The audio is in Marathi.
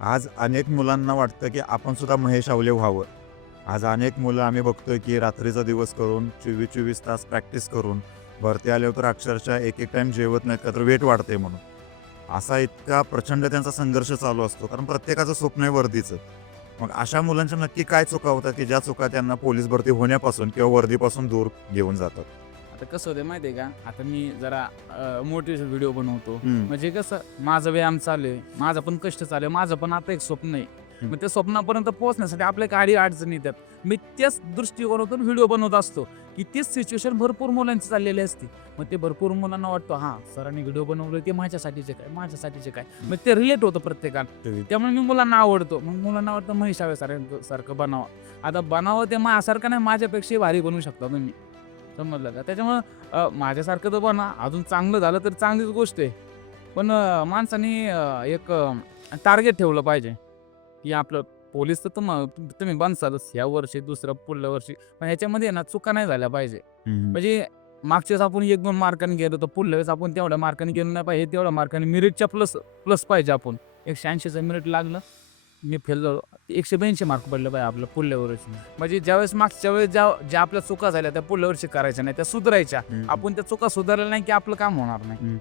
आज अनेक मुलांना वाटतं की आपण सुद्धा महेश आवले व्हावं. आज अनेक मुलं आम्ही बघतोय की रात्रीचा दिवस करून 24-24 तास प्रॅक्टिस करून वरती आल्यावर तर अक्षरशः एक टाईम जेवत नाहीत का तर वेट वाढते म्हणून. असा इतका प्रचंड त्यांचा संघर्ष चालू असतो कारण प्रत्येकाचं स्वप्न आहे वर्दीचं. मग अशा मुलांच्या नक्की काय चुका होतात की ज्या चुका त्यांना पोलीस भरती होण्यापासून किंवा वर्दीपासून दूर घेऊन जातात? आता कसं होतं माहिती आहे का, आता मी जरा मोटिवेशनल व्हिडिओ बनवतो. हं. म्हणजे कसं माझा व्यायाम चालू आहे, माझं पण कष्ट चालू आहे, माझं पण आता एक स्वप्न आहे. हं. मग त्या स्वप्नापर्यंत पोहोचण्यासाठी आपल्या काही अडचणी येतात. मी त्याच दृष्टिकोनातून व्हिडिओ बनवत असतो की तीच सिच्युएशन भरपूर मुलांची चाललेली असते. मग ते भरपूर मुलांना वाटतं हां सरांनी व्हिडिओ बनवलं ते माझ्यासाठीचे काय माझ्यासाठीचे काय, मग ते रिलेट होतं प्रत्येकाला. त्यामुळे मी मुलांना आवडतो. मग मुलांना वाटतं महेश आवे सारखं बनावं. आता बनावं ते माझ्यासारखं नाही, माझ्यापेक्षाही भारी बनवू शकता तुम्ही. समजलं का? त्याच्यामुळं माझ्यासारखं तर बना, अजून चांगलं झालं तर चांगलीच गोष्ट आहे. पण माणसाने एक टार्गेट ठेवलं पाहिजे की आपलं पोलीस तर तुम्ही बनसालच ह्या वर्षी, दुसऱ्या पुढल्या वर्षी. पण ह्याच्यामध्ये ना चुका नाही झाल्या पाहिजे. हं. म्हणजे मागच्या वेळेस आपण 1-2 मार्कांनी गेलो, तर पुढल्या वेळेस आपण तेवढ्या मार्कांनी गेलो नाही पाहिजे. तेवढ्या मार्कांनी मेरिटच्या प्लस प्लस पाहिजे आपण. 180चं मेरिट लागलं, मी फेल झालो, 182 मार्क पडले पाहिजे आपल्या पुढल्या वर्षी. म्हणजे ज्यावेळेस मागच्या वेळेस ज्या आपल्या चुका झाल्या त्या पुढल्या वर्षी करायच्या नाही, त्या सुधारायच्या. हं. आपण त्या चुका सुधारल्या नाही की आपलं काम होणार नाही. हं.